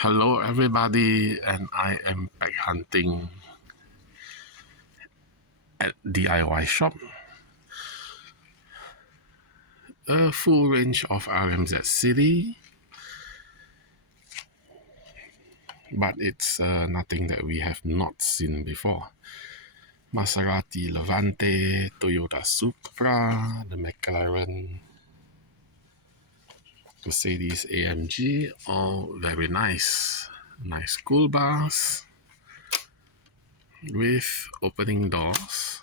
Hello, everybody, and I am back hunting at DIY shop. A full range of RMZ City, but it's nothing that we have not seen before. Maserati Levante, Toyota Supra, the McLaren, Mercedes AMG, all very nice. Nice school bus with opening doors.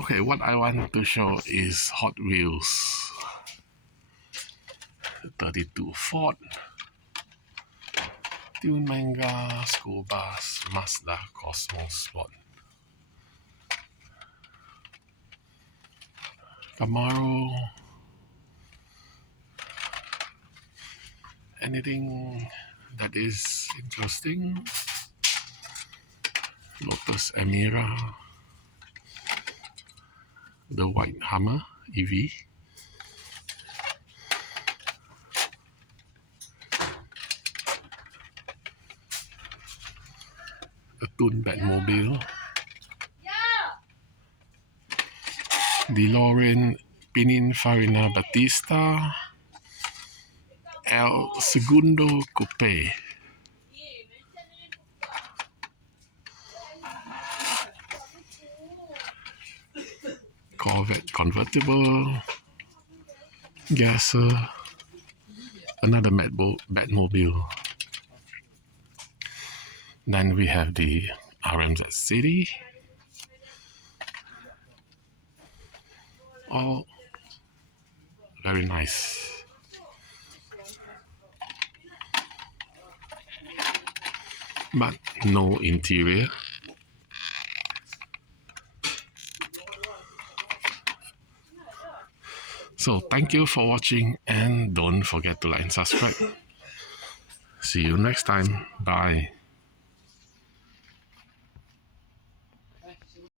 Okay, what I want to show is Hot Wheels 32 Ford, Tune Manga, School Bus, Mazda Cosmos Sport, Camaro, anything that is interesting, Lotus Emira, the White Hammer EV, a Tune Batmobile, DeLorean Pininfarina Battista, El Segundo Coupe, Corvette convertible, Gasser, another Batmobile. Then we have the RMZ City, all very nice. But no interior. So thank you for watching, and don't forget to like and subscribe. See you next time. Bye.